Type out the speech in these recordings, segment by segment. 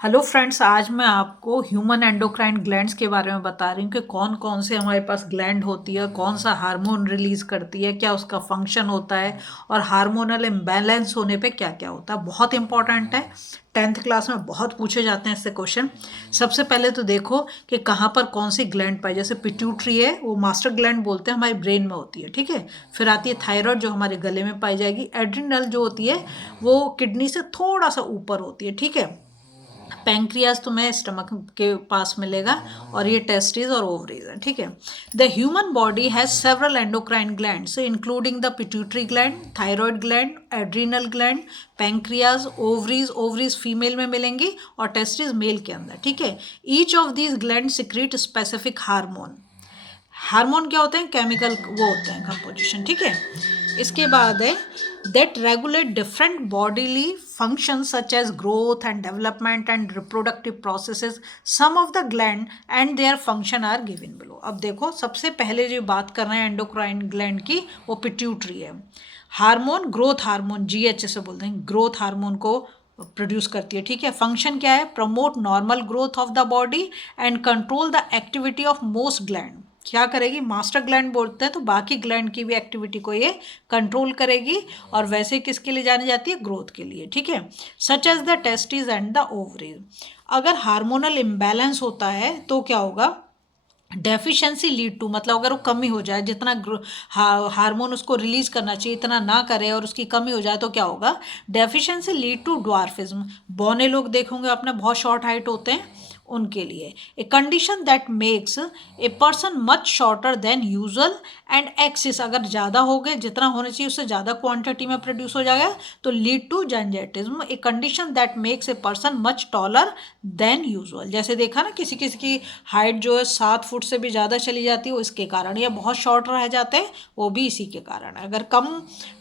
Hello friends, आज मैं आपको ह्यूमन एंडोक्राइन ग्लैंड्स के बारे में बता रही हूँ कि कौन कौन से हमारे पास ग्लैंड होती है, कौन सा हार्मोन रिलीज करती है, क्या उसका फंक्शन होता है और हार्मोनल इम्बैलेंस होने पे क्या क्या होता है। बहुत इंपॉर्टेंट है, 10th क्लास में बहुत पूछे जाते हैं इससे क्वेश्चन। सबसे पहले तो देखो कि कहाँ पर कौन सी ग्लैंड पाई। जैसे पिट्यूटरी है, वो मास्टर ग्लैंड बोलते हैं, हमारे ब्रेन में होती है, ठीक है। फिर आती है थायराइड जो हमारे गले में पाई जाएगी। एड्रिनल जो होती है वो किडनी से थोड़ा सा ऊपर होती है, ठीक है। पैंक्रियाज तुम्हें स्टमक के पास मिलेगा और ये टेस्टिस और ओवरीज है, ठीक है। The human body has several endocrine glands including the pituitary gland, thyroid gland, adrenal gland, pancreas, ovaries. Ovaries female में मिलेंगी और टेस्टिस मेल के अंदर, ठीक है। Each of these gland secrete specific hormone. Hormone क्या होते हैं? केमिकल वो होते हैं कंपोजिशन, ठीक है। इसके बाद है that regulate different bodily function such as growth and development and reproductive processes. Some of the gland and their function are given below. अब देखो, सबसे पहले जो बात कर रहे हैं एंडोक्राइन ग्लैंड की, वो पिट्यूटरी है। हार्मोन, ग्रोथ हार्मोन, GH से बोलते हैं, ग्रोथ हार्मोन को प्रोड्यूस करती है, ठीक है। फंक्शन क्या है? Promote normal growth of the body and control the activity of most gland. क्या करेगी? मास्टर ग्लैंड बोलते हैं, तो बाकी ग्लैंड की भी एक्टिविटी को ये कंट्रोल करेगी। और वैसे किसके लिए जानी जाती है? ग्रोथ के लिए, ठीक है। Such as the testis and the ovaries. अगर हार्मोनल इम्बैलेंस होता है तो क्या होगा? डेफिशिएंसी लीड टू, मतलब अगर वो कमी हो जाए, जितना हार्मोन उसको रिलीज करना चाहिए इतना ना करे और उसकी कमी हो जाए तो क्या होगा? Deficiency lead to dwarfism. बौने लोग देखोगे आपने, बहुत शॉर्ट हाइट होते हैं, उनके लिए। ए condition that makes a person much shorter than usual and axis, अगर ज़्यादा हो गए, जितना होना चाहिए उससे ज़्यादा क्वांटिटी में प्रोड्यूस हो जाएगा तो lead to gigantism. A condition that makes a person much taller than usual. जैसे देखा ना, किसी किसी की हाइट जो है 7 फुट से भी ज़्यादा चली जाती है, वो इसके कारण। या बहुत शॉर्ट रह जाते हैं, वो भी इसी के कारण है। अगर कम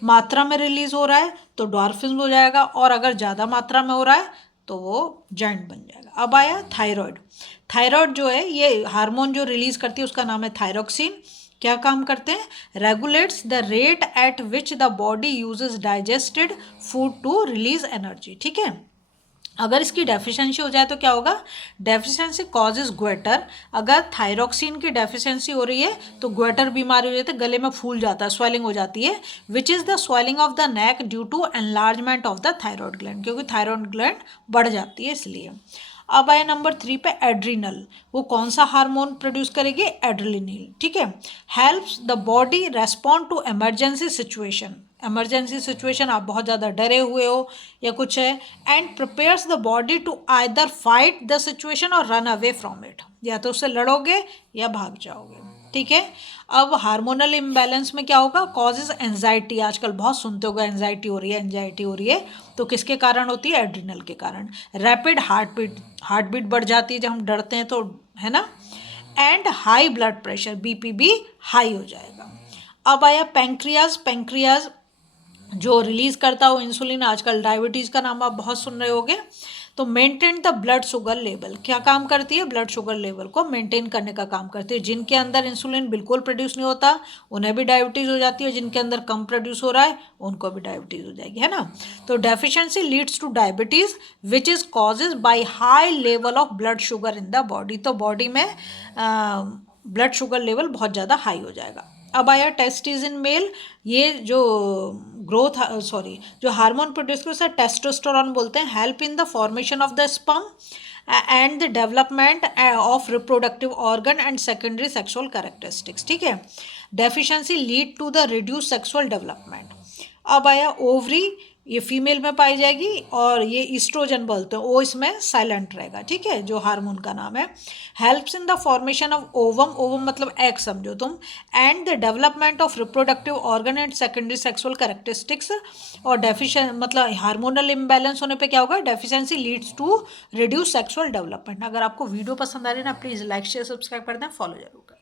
मात्रा में रिलीज हो रहा है तो डॉर्फिन हो जाएगा, और अगर ज़्यादा मात्रा में हो रहा है तो वो जाइंट बन जाएगा। अब आया थायराइड। थायराइड जो है, ये हार्मोन जो रिलीज करती है उसका नाम है थायरोक्सिन। क्या काम करते हैं? Regulates the rate at which the body uses digested food to release energy, ठीक है। अगर इसकी डेफिशिएंसी हो जाए तो क्या होगा? Deficiency causes goitre. अगर थायरोक्सिन की डेफिशिएंसी हो रही है तो ग्वेटर बीमारी हो जाती है, गले में फूल जाता है, स्वेलिंग हो जाती है। Which is the swelling of the neck due to enlargement of the thyroid gland, क्योंकि थायरॉयड ग्लैंड बढ़ जाती है इसलिए। अब आया नंबर 3 पे एड्रिनल। वो कौन सा हार्मोन प्रोड्यूस करेगी? एड्रेलिनिल, ठीक है। Helps the body respond to emergency situation. Emergency situation, आप बहुत ज़्यादा डरे हुए हो या कुछ है, and prepares the body to either fight the situation और रन अवे फ्रॉम इट। या तो उससे लड़ोगे या भाग जाओगे, ठीक है। अब हार्मोनल इम्बैलेंस में क्या होगा? Causes anxiety. आजकल बहुत सुनते होगा एंजाइटी हो रही है, एंजाइटी हो रही है, तो किसके कारण होती है? एड्रिनल के कारण। Rapid heart beat, heart beat बढ़ जाती है जब हम डरते हैं तो, है ना। And high blood pressure, BP भी हाई हो जाएगा। अब आया पैंक्रियाज। पैंक्रियाज जो रिलीज करता हो इंसुलिन। आजकल डायबिटीज़ का नाम आप बहुत सुन रहे होगे। तो maintain the blood sugar level. क्या काम करती है? ब्लड शुगर लेवल को मेंटेन करने का काम करती है। जिनके अंदर इंसुलिन बिल्कुल प्रोड्यूस नहीं होता उन्हें भी डायबिटीज़ हो जाती है, जिनके अंदर कम प्रोड्यूस हो रहा है उनको भी डायबिटीज़ हो जाएगी, है ना। तो deficiency leads two diabetes which is causes by high level of blood sugar in the body. तो बॉडी में ब्लड शुगर लेवल बहुत ज़्यादा हाई हो जाएगा। अब आया टेस्टिस इन मेल। ये जो ग्रोथ, सॉरी, जो हार्मोन प्रोड्यूस करता है टेस्टोस्टेरोन बोलते हैं। Help in the formation of the sperm and the development of reproductive organ and secondary sexual characteristics, ठीक है। Deficiency lead to the reduce sexual development. अब आया ओवरी। ये फीमेल में पाई जाएगी और ये ईस्ट्रोजन बोलते हैं, वो इसमें साइलेंट रहेगा, ठीक है, जो हार्मोन का नाम है। Helps in the formation of ovum. Ovum मतलब एग समझो तुम। And the development of reproductive organ and secondary sexual characteristics. और डेफिशिएंट मतलब हार्मोनल इम्बैलेंस होने पे क्या होगा? Deficiency leads to reduce sexual development. अगर आपको वीडियो पसंद आ रही है ना, प्लीज़ लाइक शेयर सब्सक्राइब कर दें, फॉलो जरूर करें।